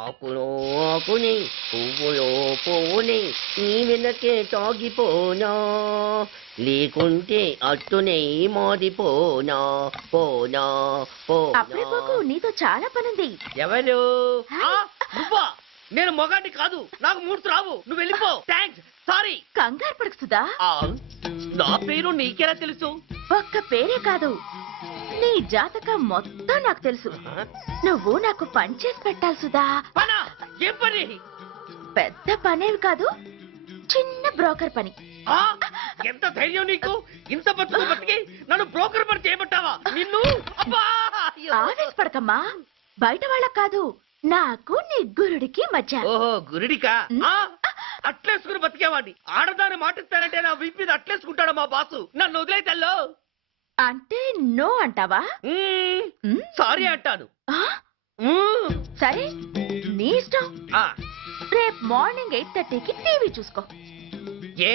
ఆకులో ఆకుని పువ్వులో పువ్వుని నీ వెనకే తాగిపోనా లేకుంటే అట్టునే మారిపోనా పోనా అప్పుడే పోకు, నీతో చాలా పనుంది. ఎవరు నువ్వా? నేను మొగాడిని కాదు, నాకు మూర్తి రావు. నువ్వు వెళ్ళిపో. Thanks, sorry. కంగారు పడుకు సుధా. నా పేరు నీకెలా తెలుసు? ఒక్క పేరే కాదు, నీ జాతకం మొత్తం నాకు తెలుసు. నువ్వు నాకు పని చేసి పెట్టాలి సుధా. పనా? ఏం పని? పెద్ద పనేవి కాదు, చిన్న బ్రోకర్ పని. ఎంత ధైర్యం నీకు? ఇంత బతుకు బతికి నన్ను బ్రోకర్ పని చేయబట్టావా? నిన్ను ఆవేశపడకమ్మా, బయట వాళ్ళకి కాదు, నాకు నీ గురుడికి మధ్య. ఓహో, గురుడికా? అట్లేసుకుని బతికేవాడిని. ఆడదాని మాటిస్తానంటే నా వీపు మీద అట్లేసుకుంటాడు మా బాసు. నన్ను వదిలేతల్లో. అంటే నో అంటావా? సారీ అంటాను. సరే, నీ ఇష్టం. రేపు మార్నింగ్ 8:30కి టీవీ చూసుకో. ఏ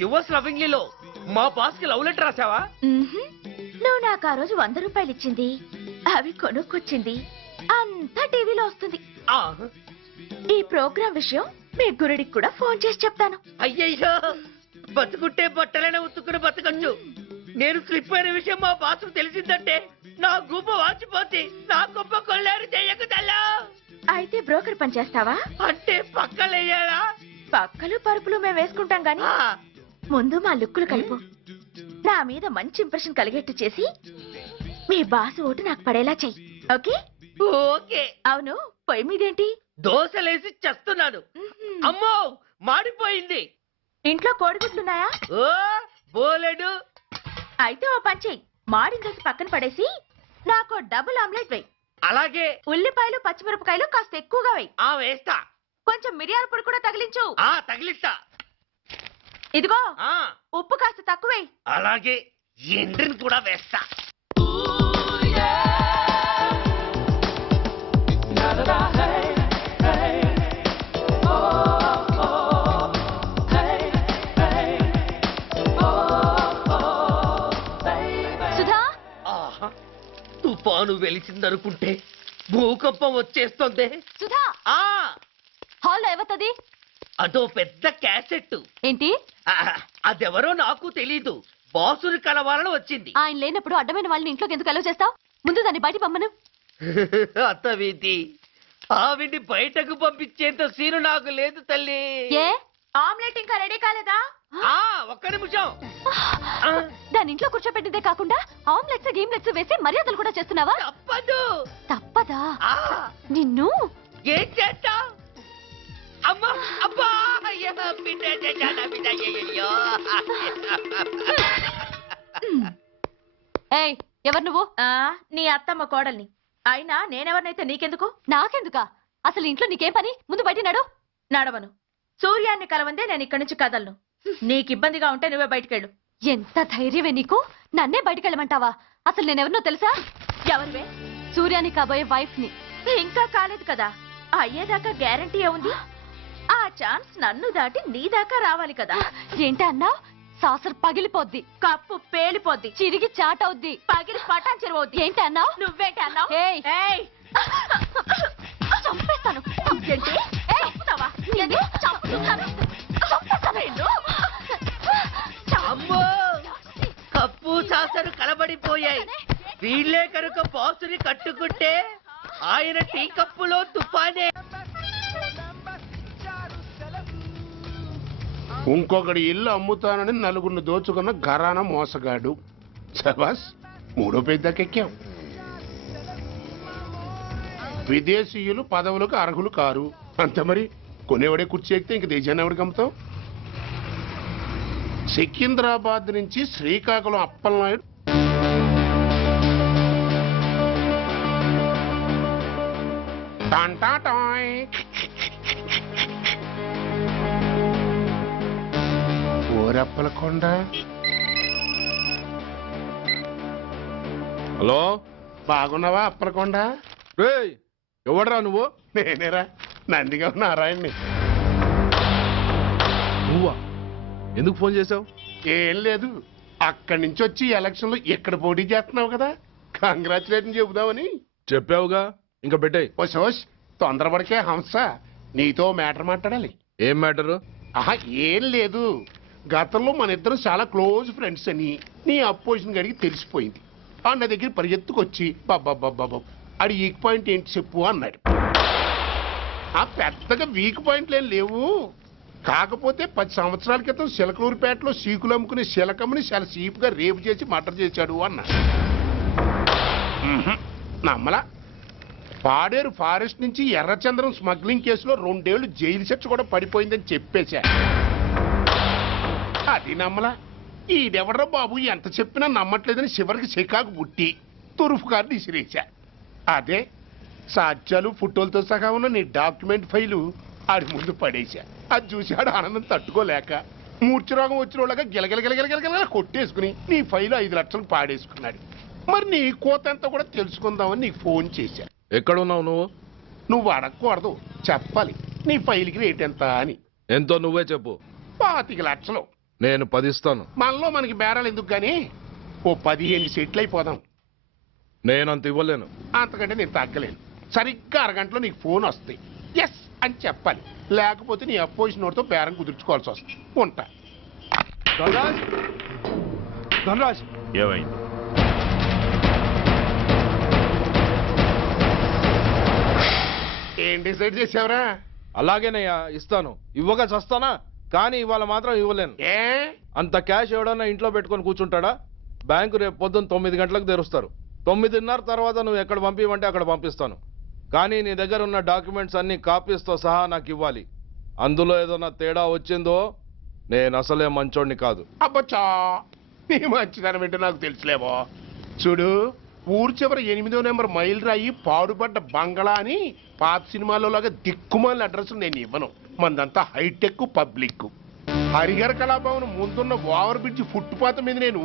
యువర్స్ లవింగ్లీలో మా బాస్ కి లవ్ లెటర్ రాసావా? నువ్వు నాకు ఆ రోజు 100 రూపాయలు ఇచ్చింది, అవి కొనుక్కొచ్చింది అంతా టీవీలో వస్తుంది. ఈ ప్రోగ్రాం విషయం మీ గురుడికి కూడా ఫోన్ చేసి చెప్తాను. అయ్యయ్యో, బతుకుంటే బట్టలైనా ఉత్తుకుని బతకచ్చు. నేను స్లిప్ అయిన విషయం మా బాసు తెలిసిందంటే నా గుబ్బ వాచిపోతే నా గొప్ప కొల్లారు చెయ్యకు తల్లా. అయితే బ్రోకర్ పని చేస్తావా? అంటే పక్కలేయాలా? పక్కలు పరుపులు మేము వేసుకుంటాం గాని ముందు మా లుక్కులు కలుపు. నా మీద మంచి ఇంప్రెషన్ కలిగేట్టు చేసి మీ బాసు ఓటు నాకు పడేలా చెయ్యి. ఓకే? ఓకే. అవును, పొయ్యి మీదేంటి? దోశలేసి చేస్తున్నాను. అమ్మో, మాడిపోయింది. ఇంట్లో కోడిగుడ్లున్నాయా? ఓ బోలెడు. అయితే ఓ పని చెయ్యి, మాడిన దోశ పక్కన పడేసి నాకు డబుల్ ఆమ్లెట్ వేయి. అలాగే. ఉల్లిపాయలు పచ్చిమిరపకాయలు కాస్త ఎక్కువగా వేయి. వేస్తా. కొంచెం మిరియాల పొడి కూడా తగిలించు. తగిలిస్తా. ఇదిగో ఉప్పు కాస్త తక్కువే. అలాగే, ఎండ్రిని కూడా వేస్తా. సుధా, తుఫాను వెలిసిందనుకుంటే భూకంపం వచ్చేస్తుంది. సుధా, హాల్లో ఏవతది? అదో పెద్ద క్యాసెట్. ఏంటి? అదెవరో నాకు తెలీదు. బాసుని కలవాలని వచ్చింది. ఆయన లేనప్పుడు అడ్డమైన వాళ్ళని ఇంట్లోకి ఎందుకు అలౌ చేస్తావు? ముందు దాన్ని బయట పంపను. అత్తవిధి, ఆవిడ్ని బయటకు పంపించేంత సీను నాకు లేదు తల్లి. ఏ ఆమ్లెట్ ఇంకా రెడీ కాలేదా? ఒక్క నిమిషం. దాని ఇంట్లో కూర్చోబెట్టిందే కాకుండా ఆమ్లెట్స్ గేమ్లెట్స్ వేసి మర్యాదలు కూడా చేస్తున్నావా? తప్పదు. తప్పదా? నిన్ను ఏం చేస్తా? అమ్మా, అబ్బా, ఏయ్, ఎవరు నువ్వు? నీ అత్తమ్మ కోడల్ని. అయినా నేనెవరినైతే నీకెందుకు? నాకెందుకా? అసలు ఇంట్లో నీకేం పని? ముందు బయట నడు. నడవను. సూర్యాన్ని కలవందే నేను ఇక్కడి నుంచి కదలను. నీకు ఇబ్బందిగా ఉంటే నువ్వే బయటకెళ్ళు. ఎంత ధైర్యమే నీకు? నన్నే బయటకెళ్ళమంటావా? అసలు నేనెవరినో తెలుసా? ఎవరివే? సూర్యాని కాబోయే వైఫ్ ని. ఇంకా కాలేదు కదా, అయ్యేదాకా గ్యారంటీ ఏముంది? ఆ ఛాన్స్ నన్ను దాటి నీ దాకా రావాలి కదా. ఏంటి అన్నా? సాసర్ పగిలిపోద్ది, కప్పు పేలిపోద్ది, చిరిగి చాటవుద్ది, పగిలి పటాన్ చెరువవుద్ది. ఏంటి అన్నా? నువ్వేంటి అన్నావు? చంపేస్తాను. అమ్మో, కప్పు సాసరు కలబడిపోయాయి. వీళ్ళే కనుక బాసుని కట్టుకుంటే ఆయన టీ కప్పులో తుఫానే. ఇంకొకటి ఇల్లు అమ్ముతానని నలుగురిని దోచుకున్న ఘరానా మోసగాడు. శబాస్, 3వ పేజీ దాకా ఎక్కాం. విదేశీయులు పదవులకు అర్హులు కారు. అంతే మరి, కొనేవాడే కుర్చీ ఎక్కితే ఇంక దేశాన్ని ఎవరికి అమ్ముతాం? సికింద్రాబాద్ నుంచి శ్రీకాకుళం అప్పలనాయుడు టాంటాటాయ్. ఓరప్పలకొండ. హలో, బాగున్నావా అప్పలకొండ? రేయ్, ఎవడరా నువ్వు? నేనేరా, నందిగా నారాయణ్ని. నువ్వా? ఎందుకు ఫోన్ చేసావు? ఏం లేదు, అక్కడి నుంచి వచ్చి ఎలక్షన్ లో ఇక్కడ పోటీ చేస్తున్నావు కదా, కంగ్రాచులేషన్ చెబుదామని. చెప్పావుగా, ఇంకా పెట్టాయి. ఓ సోష్, తొందరపడికే హంస, నీతో మ్యాటర్ మాట్లాడాలి. ఏం మ్యాటరు? ఆహా, ఏం లేదు. గతంలో మన ఇద్దరు చాలా క్లోజ్ ఫ్రెండ్స్ అని నీ అపోజిషన్ గడికి తెలిసిపోయింది. ఆ నా దగ్గర పరిగెత్తుకొచ్చి బాబా ఆడి వీక్ పాయింట్ ఏంటి చెప్పు అన్నాడు. ఆ పెద్దగా వీక్ పాయింట్లు ఏం లేవు, కాకపోతే 10 సంవత్సరాల క్రితం చిలకలూరుపేటలో సీకులు అమ్ముకునే శిలకమ్మని చాలా సీపుగా రేపు చేసి మర్డర్ చేశాడు అన్నా. నమ్మలా. పాడేరు ఫారెస్ట్ నుంచి ఎర్రచంద్రం స్మగ్లింగ్ కేసులో 2 ఏళ్లు జైలు శిక్ష కూడా పడిపోయిందని చెప్పేశా. అది నమ్మలా. ఈడెవడ్రా బాబు ఎంత చెప్పినా నమ్మట్లేదని చివరికి చికాకు పుట్టి తురుపు కార్డు ఇసిరేశా. అదే సాక్ష్యాలు ఫోటోలతో సహా ఉన్న నీ డాక్యుమెంట్ ఫైలు ఆడి ముందు పడేశా. అది చూశాడు ఆనందం తట్టుకోలేక మూర్ఛరోగం వచ్చిన వాళ్ళగా గిలగిలగిలగిలగిలగిల కొట్టేసుకుని నీ ఫైలు 5 లక్షలు పాడేసుకున్నాడు. మరి నీ కోతంతా కూడా తెలుసుకుందామని నీకు ఫోన్ చేశా. ఎక్కడున్నావు నువ్వు? నువ్వు అడగకూడదు, చెప్పాలి. నీ ఫైల్కి రేట్ ఎంత అని. ఎంతో నువ్వే చెప్పు. 25 లక్షలు. నేను 10 ఇస్తాను. మనలో మనకి బేరాలు ఎందుకు గానీ ఓ 15 సెట్లు అయిపోదాం. నేనంత ఇవ్వలేను. అంతకంటే నేను తగ్గలేను. సరిగ్గా అరగంటలో నీకు ఫోన్ వస్తాయి. ఎస్ అని చెప్పాలి, లేకపోతే నీ అపోజిషన్ నోటితో బేరం కుదుర్చుకోవాల్సి వస్తుంది. ఉంటా. ధనరాజ్, ధనరాజ్, ఏమైంది? ఏం డిసైడ్ చేసావురా? అలాగేనయ్యా, ఇస్తాను. ఇవ్వగా చస్తానా, కానీ ఇవాళ మాత్రం ఇవ్వలేను. ఏ అంత క్యాష్ ఎవడన్నా ఇంట్లో పెట్టుకొని కూర్చుంటాడా? బ్యాంకు రేపు పొద్దున్న 9 గంటలకు తెరుస్తారు. 9:30 తర్వాత నువ్వు ఎక్కడ పంపివంటే అక్కడ పంపిస్తాను. కానీ నీ దగ్గర ఉన్న డాక్యుమెంట్స్ అన్ని కాపీస్తో సహా నాకు ఇవ్వాలి. అందులో ఏదైనా తేడా వచ్చిందో నేను అసలే మంచోడిని కాదు. అబ్బచ్చా, నీ మంచిదనం ఏంటో నాకు తెలుసులేమో. చూడు, ఊరు చివరి 8వ నెంబర్ మైల్ రాయి పాడుపడ్డ బంగళా అని పాత సినిమాలో లాగా దిక్కుమాలిన అడ్రస్ నేను ఇవ్వను. మందంతా హైటెక్ పబ్లిక్. హరిహర కళాభవన్ ముందున్న ఓవర్ బ్రిడ్జ్ ఫుట్పాత్ మీద నేను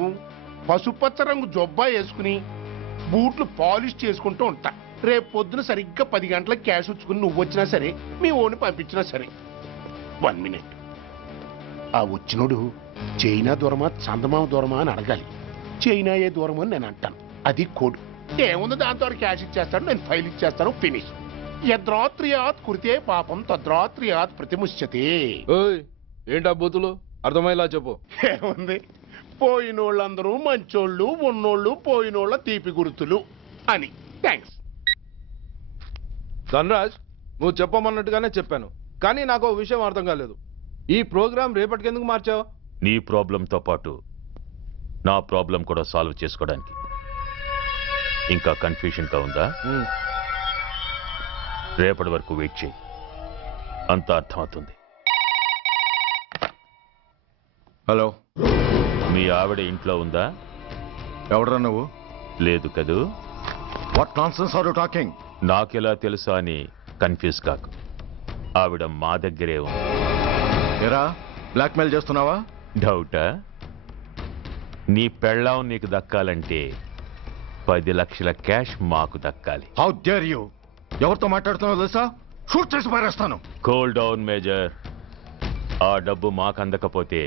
పసుపచ్చ రంగు జొబ్బా వేసుకుని బూట్లు పాలిష్ చేసుకుంటూ ఉంటా. రేపు పొద్దున సరిగ్గా 10 గంటలకు క్యాష్ ఉంచుకుని నువ్వు వచ్చినా సరే, మీ ఓని పంపించినా సరే. 1 మినిట్. ఆ వచ్చినోడు చైనా దూరమా చందమామ దూరమా అని అడగాలి. చైనా ఏ దూరం అని నేను అంటాను. అది కోడ్. ఏముంది, దాంతో క్యాష్ ఇచ్చేస్తాను, నేను ఫైల్ ఇచ్చేస్తాను, ఫినిష్. యద్రాత్రియాత్ కురితే పాపం తద్రాత్రియాత్ ప్రతిముష్యతే. ఓయ్, ఏంటా బూతులు? అర్థమయ్యేలా చెప్పు. ఏముంది, పోయినోళ్ళందరూ మంచోళ్ళు, ఉన్నోళ్ళు పోయినోళ్ళ తీపి గుర్తులు అని. థ్యాంక్స్. ధనరాజ్, నువ్వు చెప్పమన్నట్టుగానే చెప్పాను, కానీ నాకు ఓ విషయం అర్థం కాలేదు. ఈ ప్రోగ్రాం రేపటికి ఎందుకు మార్చావు? నీ ప్రాబ్లంతో పాటు నా ప్రాబ్లం కూడా సాల్వ్ చేసుకోవడానికి. ఇంకా కన్ఫ్యూషన్గా ఉందా? రేపటి వరకు వెయిట్ చేయి, అంతా అర్థమవుతుంది. హలో, మీ ఆవిడ ఇంట్లో ఉందా? ఎవడరా నువ్వు? లేదు కదూ. What nonsense are you talking? నాకెలా తెలుసా అని కన్ఫ్యూజ్ కాకు. ఆవిడ మా దగ్గరే ఉంది. ఎరా, బ్లాక్మెయిల్ చేస్తున్నావా? డౌటా? నీ పెళ్ళాం నీకు దక్కాలంటే 10 లక్షల క్యాష్ మాకు దక్కాలి. How dare you! ఎవరితో మాట్లాడుతున్నావో తెలుసా? షూట్ చేసి పారేస్తాను. Cool down major. ఆ డబ్బు మాకు అందకపోతే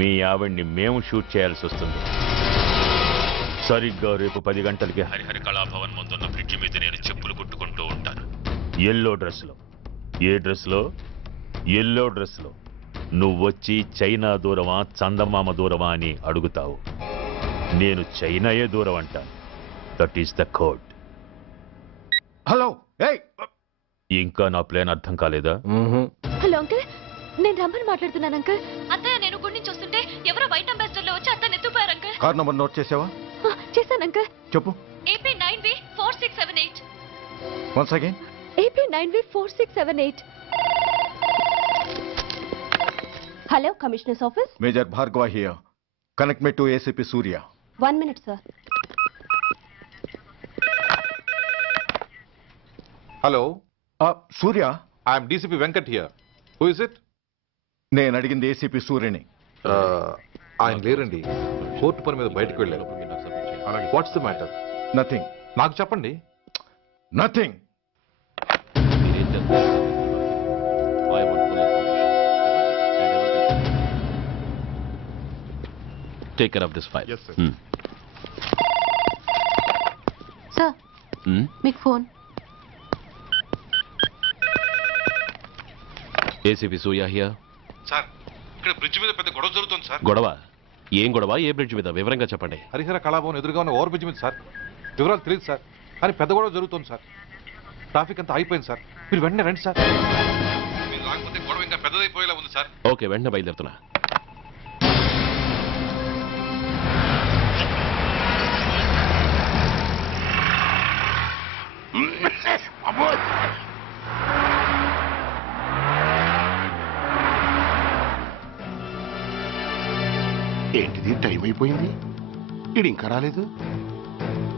మీ ఆవిడ్ని మేము షూట్ చేయాల్సి వస్తుంది. సరిగ్గా రేపు 10 గంటలకి హరిహర కళాభవన్ ముందున్న బ్రిడ్జి మీద నేను చెప్పులు కుట్టుకుంటూ ఉంటాను. ఎల్లో డ్రెస్లో. ఏ డ్రెస్లో? ఎల్లో డ్రెస్లో. నువ్వొచ్చి చైనా దూరమా చందమామ దూరమా అని అడుగుతావు. నేను చైనాయే దూరం అంటాను. That is the code. Hello, ఏయ్! ఇంకా నా ప్లాన్ అర్థం కాలేదా? హలో అంకుల్, నేను రమ్మని మాట్లాడుతున్నాను అంకుల్. అత్తయ్య, నేను గుడి నుంచి వస్తుంటే ఎవరో వైట్ అంబాసిడర్ లో వచ్చి అత్తని ఎత్తుపోయారు అంకుల్. కార్ నంబర్ నోట్ చేసావా? చేశాను అంకుల్. చెప్పు. AP9V4678. Once again. AP9V4678. Hello, commissioners office. Major Bhargava here. Connect me to ACP Surya. 1 minute sir. Hello, Surya, I'm DCP Venkat here. Who is it? నేను అడిగింది ACP సూర్యని. ఆయన లేరండి, కోర్టు పని మీద బయటకు వెళ్ళారు. What's the matter? నథింగ్. నాకు చెప్పండి. Nothing. Take care of this file. Sir, మీకు phone. ACP Surya here. Sir ఇక్కడ బ్రిడ్జ్ మీద పెద్ద గొడవ జరుగుతుంది సార్. గొడవ? ఏం గొడవ? ఏ బ్రిడ్జ్ మీద? వివరంగా చెప్పండి. హరిహర కళాభవన్ ఎదురుగా ఉన్న ఓవర్ బ్రిడ్జ్ మీద సార్. వివరాలు తెలియదు సార్, కానీ పెద్ద గొడవ జరుగుతుంది సార్. ట్రాఫిక్ అంతా అయిపోయింది సార్. మీరు వెంటనే రండి సార్. మీరు రాకపోతే గొడవ ఇంకా పెద్దదైపోయేలా ఉంది సార్. ఓకే, వెంటనే బయలుదేరుతున్నా. ఏంటిది, టైం అయిపోయింది, ఇది ఇంకా రాలేదు.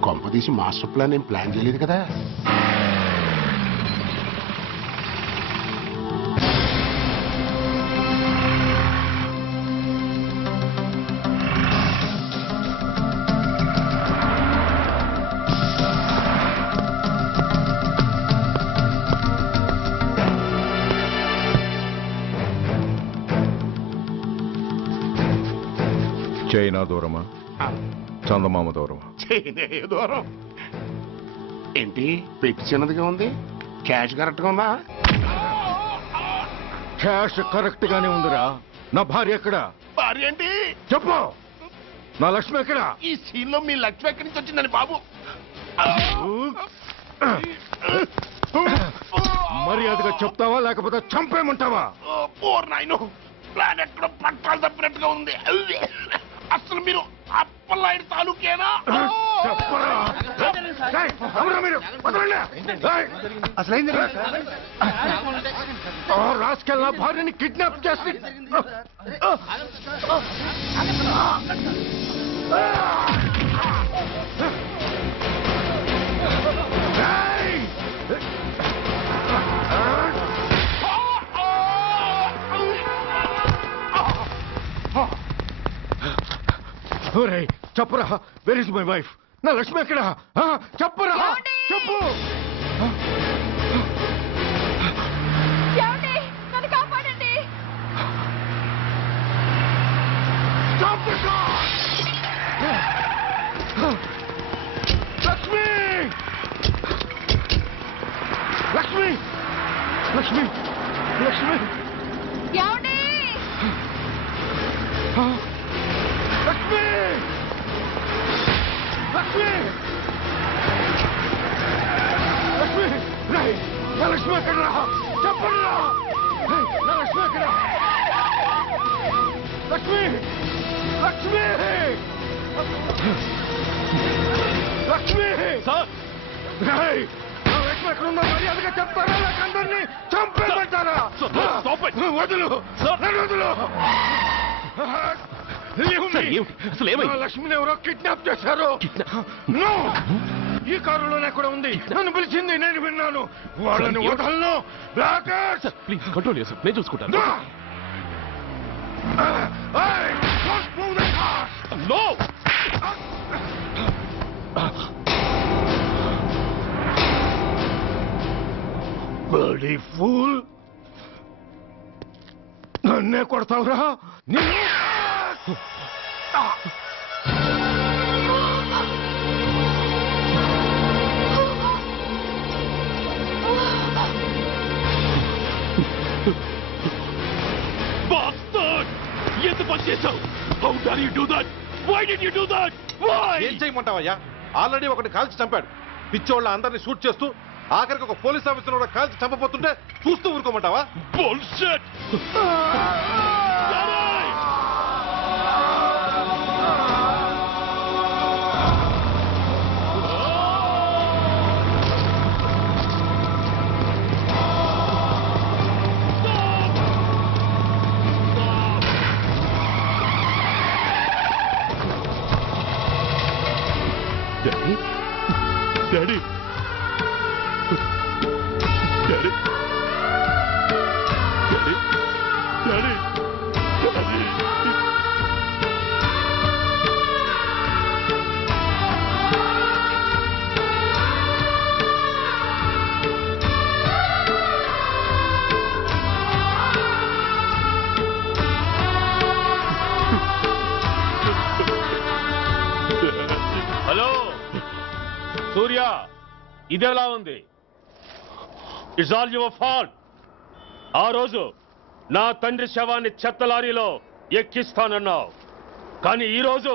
కొంపదీసి మాస్టర్ ప్లాన్ ఏం ప్లాన్ చేయలేదు కదా. చైనా దూరమా, చందమామ దూరమా? చైనా దూరం ఏంటి, పెట్టి చిన్నదిగా ఉంది, క్యాష్ కరెక్ట్గా ఉందా? క్యాష్ కరెక్ట్ గానే ఉందిరా. నా భార్య ఎక్కడ? భార్య ఏంటి చెప్పు. నా లక్ష్మి ఎక్కడ? ఈ సీన్ లో మీ లక్ష్మి ఎక్కడి నుంచి వచ్చిందని బాబు? మర్యాదగా చెప్తావా లేకపోతే చంపేమంటావా? పోర్ నాయను, ప్లాన్ ఎక్కడ పట్టాలు తప్పినట్టుగా ఉంది. అసలు మీరు అప్పలాయుడు తాలూకేనా? రాసుకెళ్ళ భార్యని కిడ్నాప్ చేసి చెప్పరా, వెర్ ఇస్ మై వైఫ్? నా లక్ష్మి ఎక్కడ? చెప్పరా, చెప్పు. నన్ను కాపాడండి. లక్ష్మి, లక్ష్మి, లక్ష్మి, లక్ష్మి, ఏమండి? లక్ష్మి, లక్ష్మి, లక్ష్మి, రేయ్, నా లక్ష్మి ఎక్కడ? చెప్పండి రా. రేయ్, నా లక్ష్మి ఎక్కడ? లక్ష్మి, లక్ష్మి, లక్ష్మి, రేయ్, నా లక్ష్మి ఎక్కడ ఉందో మర్యాదగా చెప్తారా లేక అందరినీ చంపేమంటారా? వదులు, నన్ను వదులు. లక్ష్మిని ఎవరో కిడ్నాప్ చేశారు. ఈ కారులోనే కూడా ఉంది. నన్ను పిలిచింది, నేను విన్నాను. వాళ్ళని వదలను. ప్లీజ్ కంట్రోల్ చేసి నేను చూసుకుంటాను. ఫూల్, నన్నే కొడతావురా? ఎంత పని చేశావు? How dare you do that? Why did you do that? Why? ఏం చేయమంటావయ్యా? ఆల్రెడీ ఒకటి కాల్చి చంపాడు. పిచ్చోళ్ళ అందరినీ షూట్ చేస్తూ ఆఖరికి ఒక పోలీస్ ఆఫీసర్ కూడా కాల్చి చంపబోతుంటే చూస్తూ ఊరుకోమంటావా? Bullshit! Daddy? Daddy? Daddy? Daddy? Daddy? Daddy? Hello Surya, ఇదెలా ఉంది? It's all your fault. ఆ రోజు నా తండ్రి శవాన్ని చెత్త లారీలో ఎక్కిస్తానన్నావు, కానీ ఈరోజు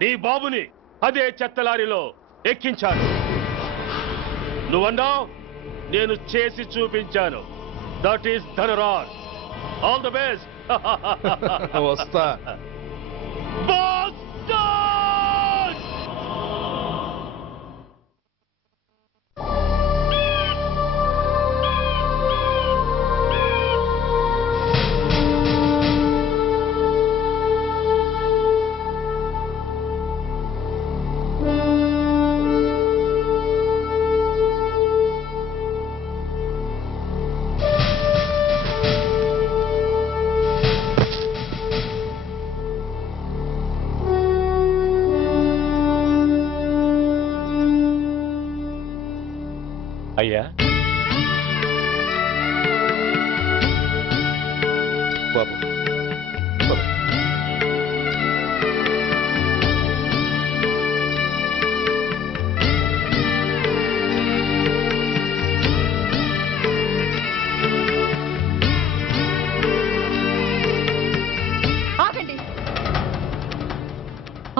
నీ బాబుని అదే చెత్త లారీలో ఎక్కించాను. నువ్వన్నావు, నేను చేసి చూపించాను. That is Dhanraj. All the best. వస్తా. అయ్యా, బాబు బాబు. ఆగండి.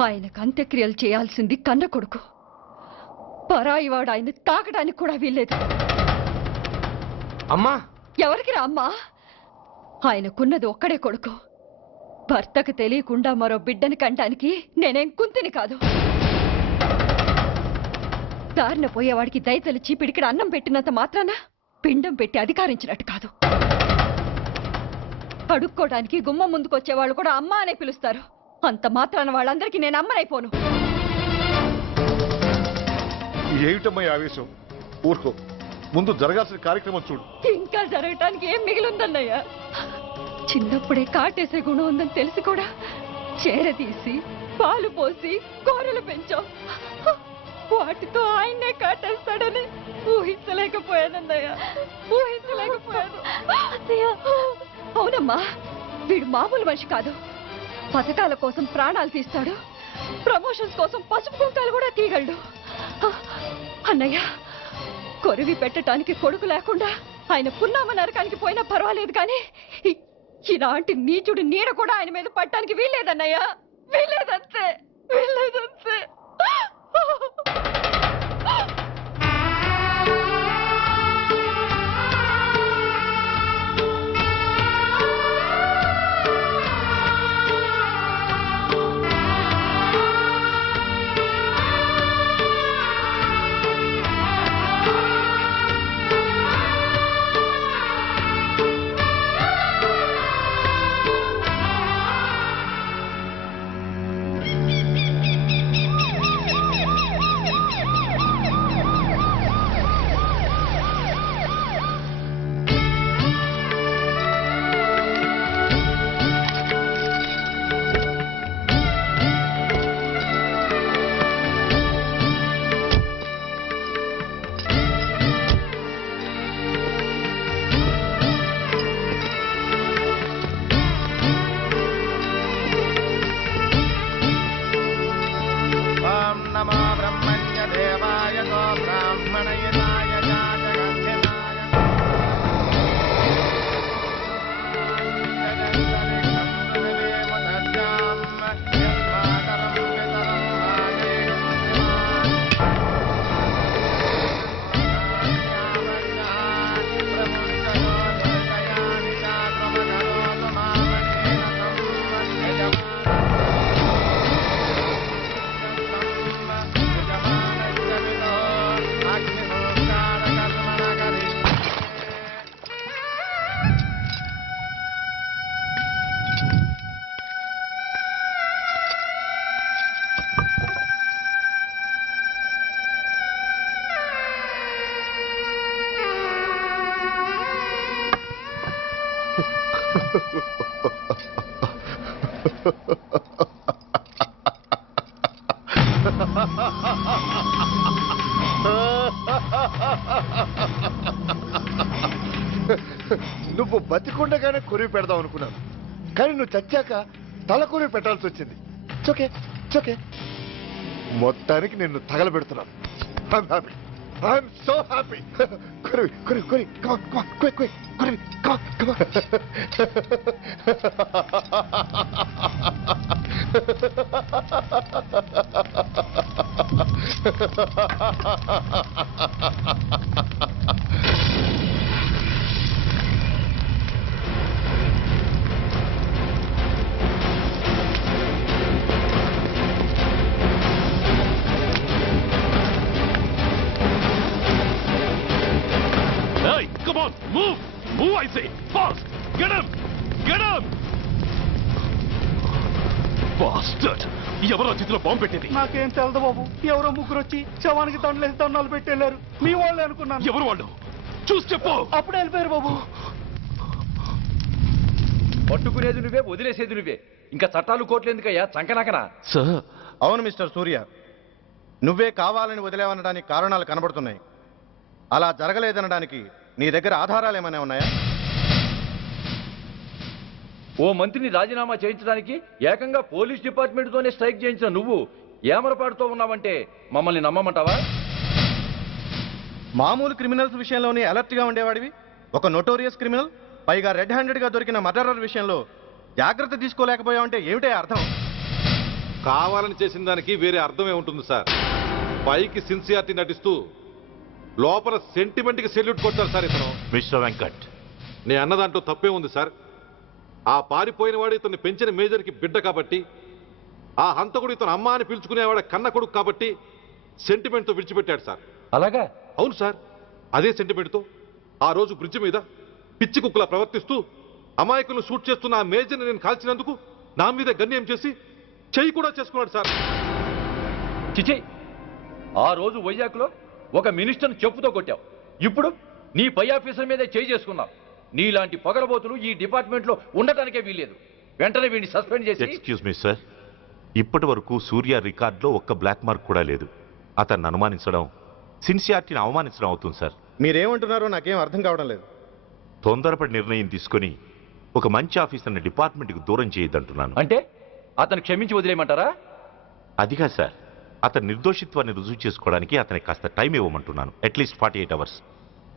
ఆయనకు అంత్యక్రియలు చేయాల్సింది కన్న కొడుకు. పరాయివాడు ఆయన తాకడానికి కూడా వీల్లేదు. అమ్మా, ఎవరికి రా అమ్మా? ఆయనకున్నది ఒక్కడే కొడుకు. భర్తకు తెలియకుండా మరో బిడ్డని కంటానికి నేనేం కుంతిని కాదు. దారిన పోయేవాడికి దయతలిచి పిడికిడ అన్నం పెట్టినంత మాత్రాన పిండం పెట్టి అధికారించినట్టు కాదు. అడుక్కోవడానికి గుమ్మం ముందుకొచ్చేవాళ్ళు కూడా అమ్మ అనే పిలుస్తారు. అంత మాత్రాన వాళ్ళందరికీ నేను అమ్మనైపోను. ఏమిటమ్మా ఈ ఆవేశం? ఊరుకో, ముందు జరగాల్సిన కార్యక్రమం చూడు. ఇంకా జరగటానికి ఏం మిగిలిందన్నయ్య? చిన్నప్పుడే కాటేసే గుణం ఉందని తెలిసి కూడా చేరదీసి పాలు పోసి కూరలు పెంచాం. వాటితో ఆయన్నే కాటేస్తాడని ఊహించలేకపోయానన్నయ్య, ఊహించలేకపోయాను. అవునమ్మా, వీడు మామూలు మనిషి కాదు. పథకాల కోసం ప్రాణాలు తీస్తాడు, ప్రమోషన్స్ కోసం పసుపు కుంకాలు కూడా తీయగలడు. అన్నయ్య, కొరివి పెట్టడానికి కొడుకు లేకుండా ఆయన పున్నామ నరకానికి పోయినా పర్వాలేదు, కానీ ఇలాంటి నీచుడు నీడ కూడా ఆయన మీద పట్టడానికి వీల్లేదన్నయ్య, వీల్లేదంతే, వీల్లేదంతే. నువ్వు బతికుండగానే కొరివి పెడదాం అనుకున్నాను, కానీ నువ్వు చచ్చాక తల కొరివి పెట్టాల్సి వచ్చింది. చోకే చోకే, మొత్తానికి నిన్ను తగలబెడుతున్నాను. I'm so happy. Kurvi, Kurvi, Kurvi, come on, come on, quick, quick, Kurvi, come on, come Hey, come on, move! Move, I say! Fast! Get him! Get him! Bastard! ఎవరో చేతిలో బాంబు పెట్టేది? నాకేం తెలదు బాబు. ఎవరో ముగ్గురు వచ్చి శవానికి దండలేసి దండాలు పెట్టేళ్లారు. మీ వాళ్ళే అనుకున్నాను. ఎవరు వాళ్ళు? చూసి చెప్పు. అప్పుడే వెళ్ళిపోయారు బాబు. పట్టుకునేది నువ్వే, వదిలేసేది నువ్వే. ఇంకా చట్టాలు కోట్లు ఎందుకయ్యా చంకనాకనా? సార్, అవును మిస్టర్ సూర్య, నువ్వే కావాలని వదిలేవనడానికి కారణాలు కనబడుతున్నాయి. అలా జరగలేదనడానికి నీ దగ్గర ఆధారాలు ఏమైనా ఉన్నాయా? ఓ మంత్రిని రాజీనామా చేయించడానికి ఏకంగా పోలీస్ డిపార్ట్మెంట్తోనే స్ట్రైక్ చేయించిన నువ్వు ఏమరపాటుతో ఉన్నావంటే మమ్మల్ని నమ్మమంటావా? మామూలు క్రిమినల్స్ విషయంలోనే అలర్ట్గా ఉండేవాడివి, ఒక నోటోరియస్ క్రిమినల్, పైగా రెడ్ హ్యాండెడ్గా దొరికిన మర్డరర్ విషయంలో జాగ్రత్త తీసుకోలేకపోయావంటే ఏమిటే అర్థం? కావాలని చేసిన దానికి వేరే అర్థమే ఉంటుంది సార్. పైకి సిన్సియారిటీ నటిస్తూ లోపల సెంటిమెంట్కి సెల్యూట్ కొడతారు సార్ ఇతను. మిస్టర్ వెంకట్, నే అన్న దాంట్లో తప్పే ఉంది సార్. ఆ పారిపోయిన వాడు ఇతన్ని పెంచిన మేజర్కి బిడ్డ కాబట్టి, ఆ హంతకుడు ఇతను అమ్మ అని పిలుచుకునేవాడు కన్న కొడుకు కాబట్టి సెంటిమెంట్తో విడిచిపెట్టాడు సార్. అలాగా? అవును సార్, అదే సెంటిమెంట్తో ఆ రోజు బ్రిడ్జ్ మీద పిచ్చి కుక్కలా ప్రవర్తిస్తూ అమాయకులను షూట్ చేస్తున్న ఆ మేజర్ని నేను కాల్చినందుకు నా మీద గన్యం చేసి చెయ్యి కూడా చేసుకున్నాడు సార్. చిచి, ఆ రోజు వైజాగ్లో ఒక మినిస్టర్ని చెప్పుతో కొట్టావు, ఇప్పుడు నీ పై ఆఫీసర్ మీదే చేయి చేసుకున్నావు. నీలాంటి పొగరబోతులు ఈ డిపార్ట్మెంట్లో ఉండటానికే వీల్లేదు. వెంటనే వీడిని సస్పెండ్ చేసి. ఎక్స్క్యూజ్ మీ సార్, ఇప్పటి వరకు సూర్య రికార్డులో ఒక్క బ్లాక్ మార్క్ కూడా లేదు. అతన్ని అనుమానించడం సిన్సియారిటీని అవమానించడం అవుతుంది సార్. మీరేమంటున్నారో నాకేం అర్థం కావడం లేదు. తొందరపడి నిర్ణయం తీసుకొని ఒక మంచి ఆఫీసర్ని డిపార్ట్మెంట్కి దూరం చేయొద్దంటున్నాను. అంటే అతను క్షమించి వదిలేయమంటారా? అదిగా సార్, అతని నిర్దోషిత్వాన్ని రుజువు చేసుకోవడానికి అతనికి కాస్త టైం ఇవ్వమంటున్నాను. At least 48 hours.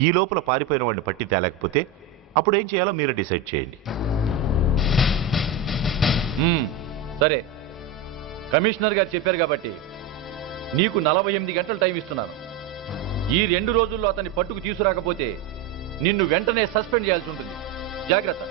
ఈ లోపల పారిపోయిన వాడిని పట్టి తేలేకపోతే అప్పుడు ఏం చేయాలో మీరే డిసైడ్ చేయండి. సరే, కమిషనర్ గారు చెప్పారు కాబట్టి నీకు 48 గంటలు టైం ఇస్తున్నాను. ఈ 2 రోజుల్లో అతన్ని పట్టుకు తీసుకురాకపోతే నిన్ను వెంటనే సస్పెండ్ చేయాల్సి ఉంటుంది. జాగ్రత్త.